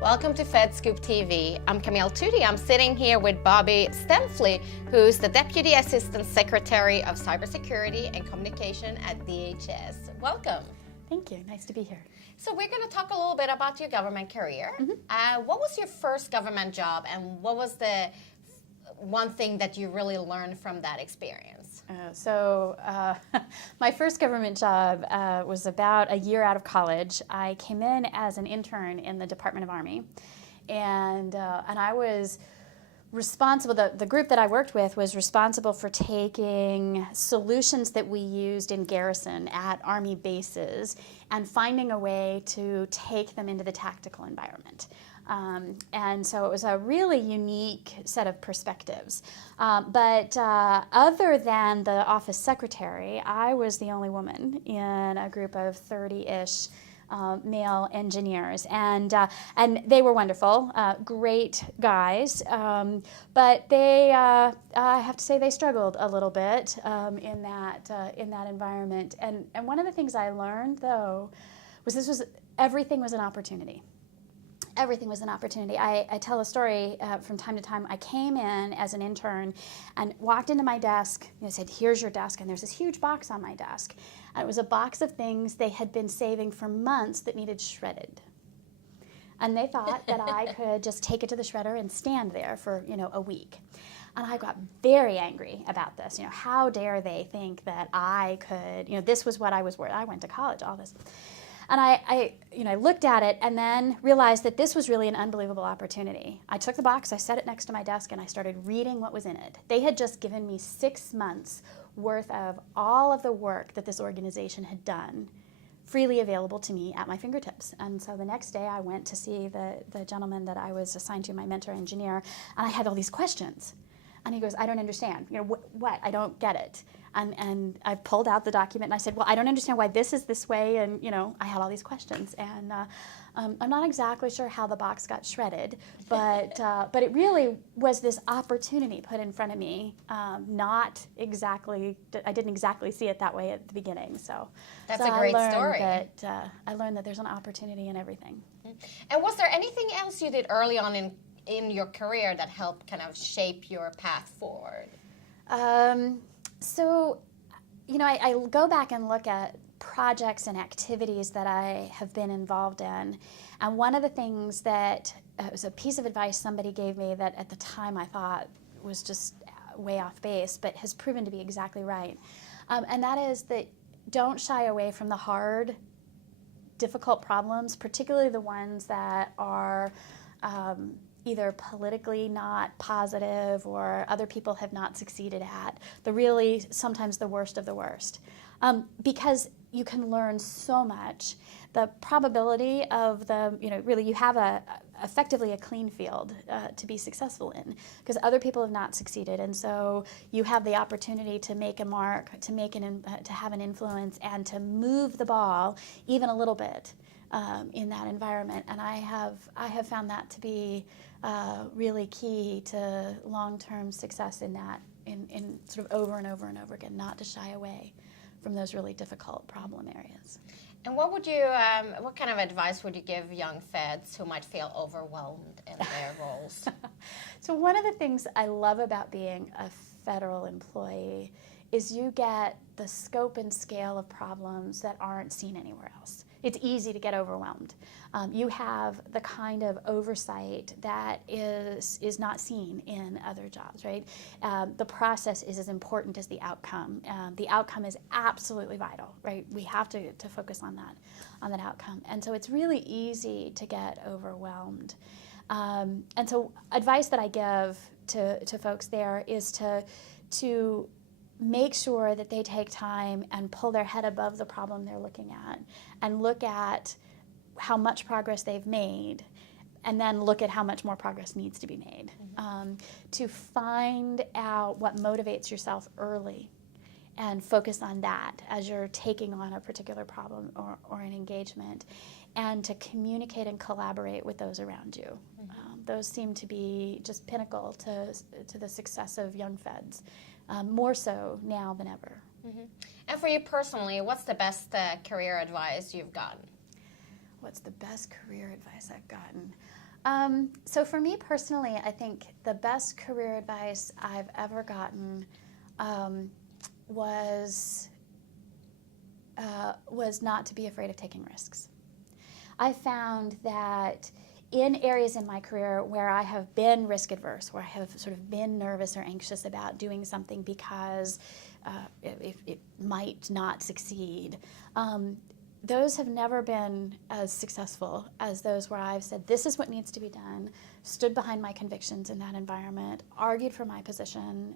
Welcome to FedScoopTV. I'm Camille Tutti. I'm sitting here with Bobbie Stempfley, who's the Deputy Assistant Secretary of Cybersecurity and Communication at DHS. Welcome. Thank you. Nice to be here. So we're going to talk a little bit about your government career. What was your first government job, and what was the one thing that you really learned from that experience? My first government job was about a year out of college. I came in as an intern in the Department of Army, and I was responsible, the group that I worked with was responsible for taking solutions that we used in garrison at Army bases and finding a way to take them into the tactical environment. And so it was a really unique set of perspectives. But other than the office secretary, I was the only woman in a group of 30-ish male engineers, and they were wonderful, great guys, but they, I have to say, they struggled a little bit in that environment. And one of the things I learned, though, was everything was an opportunity. Everything was an opportunity. I tell a story from time to time. I came in as an intern and walked into my desk and said, "Here's your desk," and there's this huge box on my desk. And it was a box of things they had been saving for months that needed shredded. And they thought that I could just take it to the shredder and stand there for, a week. And I got very angry about this. How dare they think that I could, this was what I was worth. I went to college, all this. And I looked at it and then realized that this was really an unbelievable opportunity. I took the box, I set it next to my desk, and I started reading what was in it. They had just given me 6 months worth of all of the work that this organization had done freely available to me at my fingertips. And so the next day I went to see the gentleman that I was assigned to, my mentor engineer, and I had all these questions. And he goes, "I don't understand. What? I don't get it." And I pulled out the document and I said, "Well, I don't understand why this is this way." And I had all these questions. And I'm not exactly sure how the box got shredded, but it really was this opportunity put in front of me. Not exactly. I didn't exactly see it that way at the beginning. So that's a great story. I learned that there's an opportunity in everything. And was there anything else you did early on in your career that helped kind of shape your path forward? I go back and look at projects and activities that I have been involved in, and one of the things that was a piece of advice somebody gave me that at the time I thought was just way off base, but has proven to be exactly right, and that is that don't shy away from the hard, difficult problems, particularly the ones that are either politically not positive or other people have not succeeded at, sometimes the worst of the worst. Because you can learn so much. The probability of you have effectively a clean field to be successful in, because other people have not succeeded, and so you have the opportunity to make a mark, to have an influence, and to move the ball even a little bit in that environment. And I have found that to be really key to long-term success in that, in sort of over and over and over again, not to shy away from those really difficult problem areas. And what kind of advice would you give young feds who might feel overwhelmed in their roles? So one of the things I love about being a federal employee is you get the scope and scale of problems that aren't seen anywhere else. It's easy to get overwhelmed. You have the kind of oversight that is not seen in other jobs, right? The process is as important as the outcome. The outcome is absolutely vital, right? We have to focus on that outcome. And so it's really easy to get overwhelmed. And so advice that I give to folks there is to make sure that they take time and pull their head above the problem they're looking at and look at how much progress they've made, and then look at how much more progress needs to be made. To find out what motivates yourself early and focus on that as you're taking on a particular problem or an engagement, and to communicate and collaborate with those around you. Those seem to be just pinnacle to the success of young feds. More so now than ever. And for you personally, what's the best career advice you've gotten? What's the best career advice I've gotten? So for me personally, I think the best career advice I've ever gotten was not to be afraid of taking risks. I found that in areas in my career where I have been risk adverse, where I have sort of been nervous or anxious about doing something because it might not succeed, those have never been as successful as those where I've said, this is what needs to be done, stood behind my convictions in that environment, argued for my position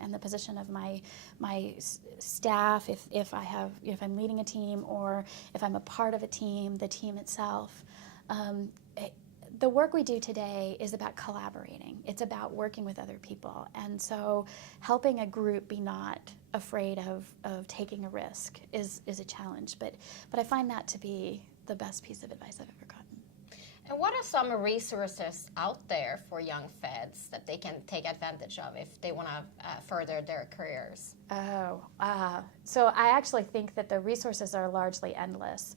and the position of my staff if I'm leading a team or if I'm a part of a team, the team itself. The work we do today is about collaborating. It's about working with other people. And so helping a group be not afraid of taking a risk is a challenge. But I find that to be the best piece of advice I've ever gotten. And what are some resources out there for young feds that they can take advantage of if they want to further their careers? So I actually think that the resources are largely endless.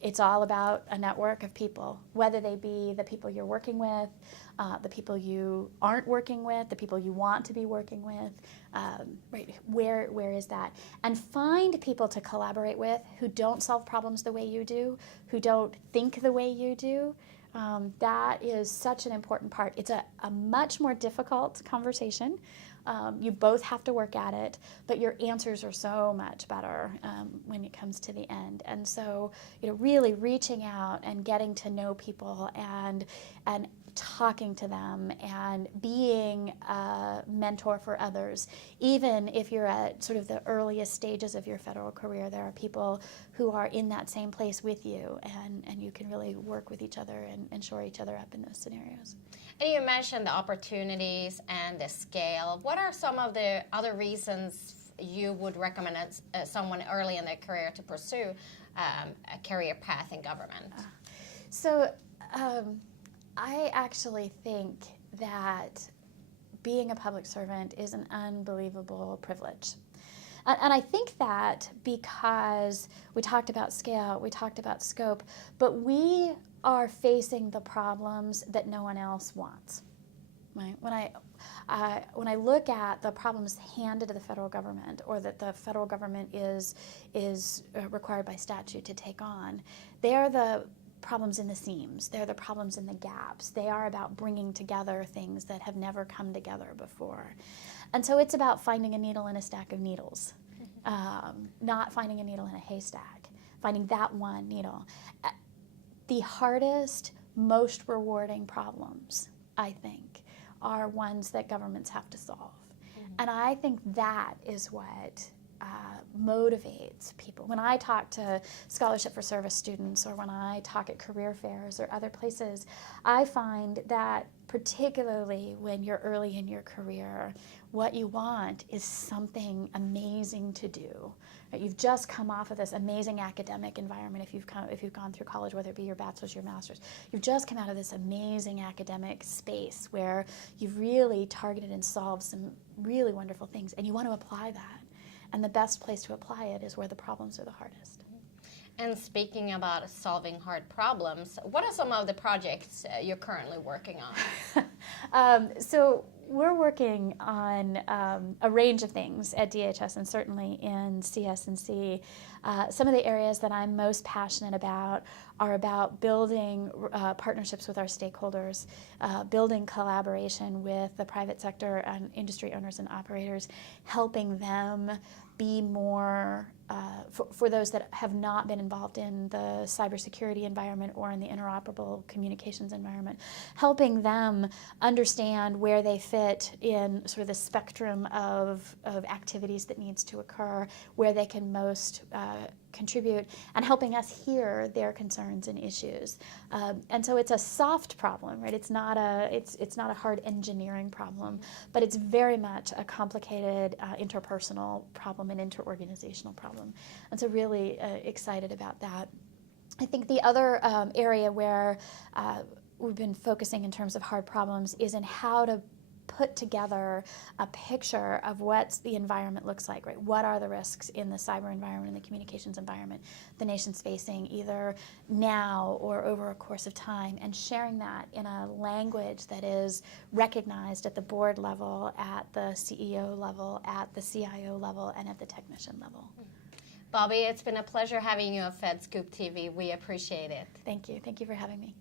It's all about a network of people, whether they be the people you're working with, the people you aren't working with, the people you want to be working with, right? Where is that? And find people to collaborate with who don't solve problems the way you do, who don't think the way you do. That is such an important part. It's a much more difficult conversation. You both have to work at it, but your answers are so much better when it comes to the end. And so, really reaching out and getting to know people and talking to them and being a mentor for others. Even if you're at sort of the earliest stages of your federal career, there are people who are in that same place with you, and you can really work with each other and shore each other up in those scenarios. And you mentioned the opportunities and the scale. What are some of the other reasons you would recommend someone early in their career to pursue a career path in government? I actually think that being a public servant is an unbelievable privilege. And I think that because we talked about scale, we talked about scope, but we are facing the problems that no one else wants. Right? When I look at the problems handed to the federal government, or that the federal government is required by statute to take on, they are the problems in the seams. They're the problems in the gaps. They are about bringing together things that have never come together before. And so it's about finding a needle in a stack of needles, not finding a needle in a haystack, finding that one needle. The hardest, most rewarding problems, I think, are ones that governments have to solve. Mm-hmm. And I think that is what motivates people. When I talk to Scholarship for Service students, or when I talk at career fairs or other places, I find that particularly when you're early in your career, what you want is something amazing to do. Right? You've just come off of this amazing academic environment if you've gone through college, whether it be your bachelor's, your master's. You've just come out of this amazing academic space where you've really targeted and solved some really wonderful things, and you want to apply that. And the best place to apply it is where the problems are the hardest. And speaking about solving hard problems, what are some of the projects you're currently working on? So we're working on a range of things at DHS, and certainly in CS&C. Some of the areas that I'm most passionate about are about building partnerships with our stakeholders, building collaboration with the private sector and industry owners and operators, helping them be more, for those that have not been involved in the cybersecurity environment or in the interoperable communications environment, helping them understand where they fit in sort of the spectrum of activities that needs to occur, where they can most contribute, and helping us hear their concerns and issues. And so it's a soft problem, right? It's not a hard engineering problem, but it's very much a complicated interpersonal problem and interorganizational problem. And so really excited about that. I think the other area where we've been focusing in terms of hard problems is in how to put together a picture of what the environment looks like, right? What are the risks in the cyber environment, in the communications environment the nation's facing, either now or over a course of time, and sharing that in a language that is recognized at the board level, at the CEO level, at the CIO level, and at the technician level. Bobbie, it's been a pleasure having you on FedScoopTV. We appreciate it. Thank you. Thank you for having me.